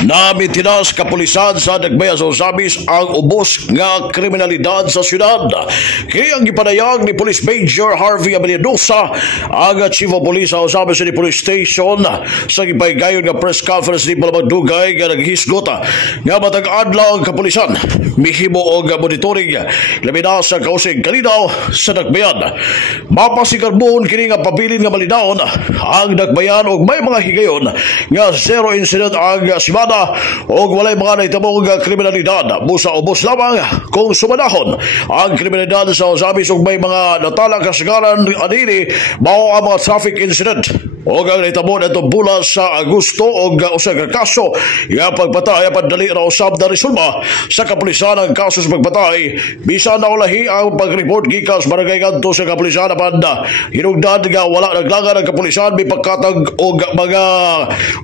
Namitinas kapulisan sa Dagbayan sa Osamis ang ubos nga kriminalidad sa syudad. Kaya ang gipanayag ni Police Major Harvey Abeliadosa ang Chief of Police sa Osamis City Police Station sa gipaygayon nga press conference ni Palabagdugay nga naghisgot nga matag adlaw ang kapulisan mihimo og monitoring labi na sa kausig kalinaw sa Dagbayan. Mapasikarbon kini nga pabilin nga malinaon ang Dagbayan og may mga higayon nga zero incident ang simana og walay mga nahitabo nga kriminalidad. Busa-ubos lamang kung sumanahon ang kriminalidad sa Osamis og may mga natala kasagaran anini mao ang mga traffic incident og ang nahitabo nato bulas sa Agosto og usa ka kaso nga pagpatay padali ra usab na resolba sa kapulisan ang kaso sa pagpatay bisan na ulahi ang pag-report gikan sa barangay ngadto sa kapulisan banda hinungdan nga wala naglangan ang kapulisan may pagkatag og mga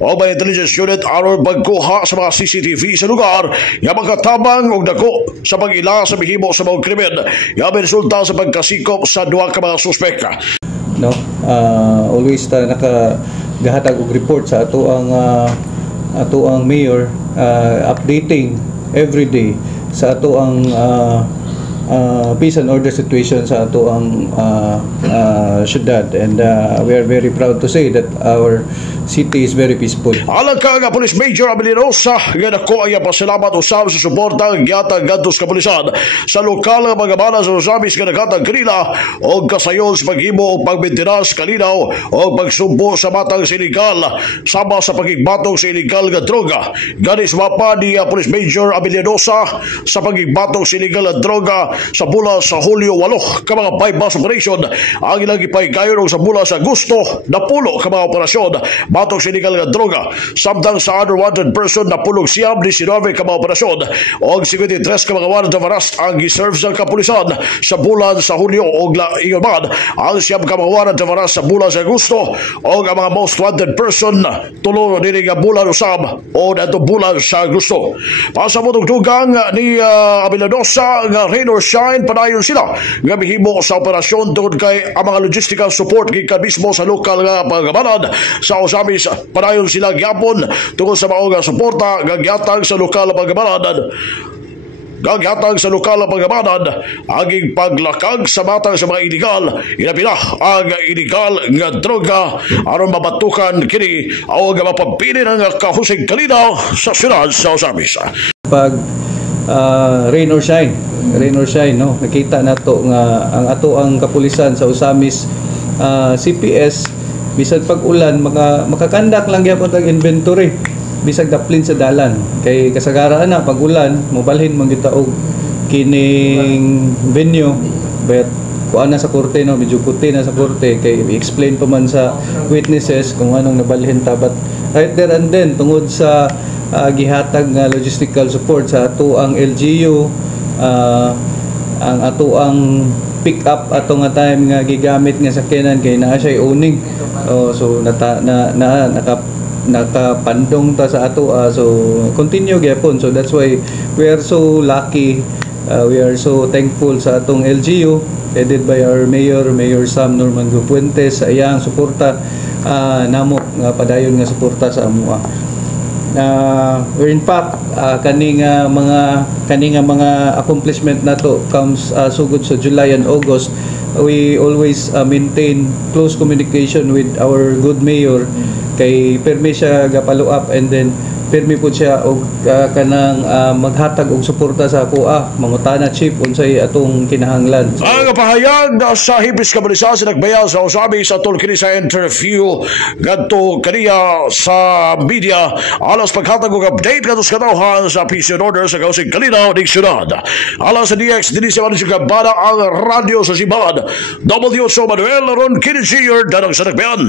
may intelligence unit aron pagkuha sa mga CCTV sa lugar nga makatabang og dako sa pag-ila sa mihimo sa mga krimen nga may resulta sa pagkasikop sa duha ka mga suspek. No, always ta nakagahatag og report sa ato ang mayor, updating every day sa ato ang peace and order situation sa ato ang syudad, and we are very proud to say that our city is very peaceful. Alang ka nga Police Major Abeliadosa nga dako ay pasalamat usab sa suporta ang gihatag ngadto sa kapulisan sa lokal nga mga bana sa Osamis nga naghatag kanila og kasayon sa paghimo og pagbintiras kalinaw og pagsumpo sa matang sa illegal sama sa pagigbatong sa illegal nga droga. Gani sumapa ni Police Major Abeliadosa sa pagigbatong sa illegal nga droga sa bulan sa Hulyo 8 ka mga bypass operation ang ilang gipaygayon og sa bulan sa Agosto 10 ka mga operasyon batok sa illegal nga droga, samtang sa other wanted person na pulog siyam 19 ka mga operasyon og 53 ka mga warrant of arrest ang giserve sa kapulisan sa bulan sa Hulyo og ingon man ang siyam ka mga warrant of arrest sa bulan sa Agosto og ang mga most wanted person tulo diri nga bulan usab o nato bulan sa Agosto. Pasabot og dugang ni Abeliadosa nga rain or shine padayon sila nga mihimo sa operasyon tungod kay ang mga logistical support gikan mismo sa lokal nga pagamanan sa Osamis padayon sila gyapon tungod sa mao nga suporta gagyatag sa lokal nga pagamanan. Gaghatag sa lokal na pagamanan aging paglakag sa matang sa mga illegal inapila ang illegal nga droga aron mabatukan kini o nga mapapili ng kahusig kalinaw sa syudad sa Osamis. Pag rain or shine, no, nakita nato nga ang ato ang kapulisan sa Osamis CPS bisag pag-ulan makakandak lang gyapon tag inventory bisag daplin sa dalan kay kasagaraan na pag-ulan mobalhin man kita og kining venue but kuan na sa korte, no, medyo puti na sa korte kay i-explain pa man sa witnesses kung anong nabalhin tabat right there and then tungod sa gihatag nga logistical support sa ato ang LGU, ang ato ang pick up ato nga time nga gigamit nga sakyanan kay naa siya owning. So nakapandong ta sa ato, so continue gyapon. So that's why we are so lucky, we are so thankful sa atong LGU headed by our Mayor Sam Norman Puentes sa iyang suporta namo nga padayon nga suporta sa amoa. In fact kaning mga accomplishment nato comes sugod sa July and August. We always maintain close communication with our good mayor kay permi siya ga-follow up and then permi po siya og kanang maghatag og suporta sa kuha mangutana chief unsay atong kinahanglan. Ang pahayag sa hibis kapulisan sa Dagbayan sa Osamis sa tulkini sa interview ngadto kaniya sa media alas paghatag og update ngadto sa katawhan sa peace and order sa kausig kalinaw ning syudad. Alas sa DX dinhi sa Manila ang radyo sa Siban. W. Manuel Ron Kini Jr. Danang sa Dagbayan.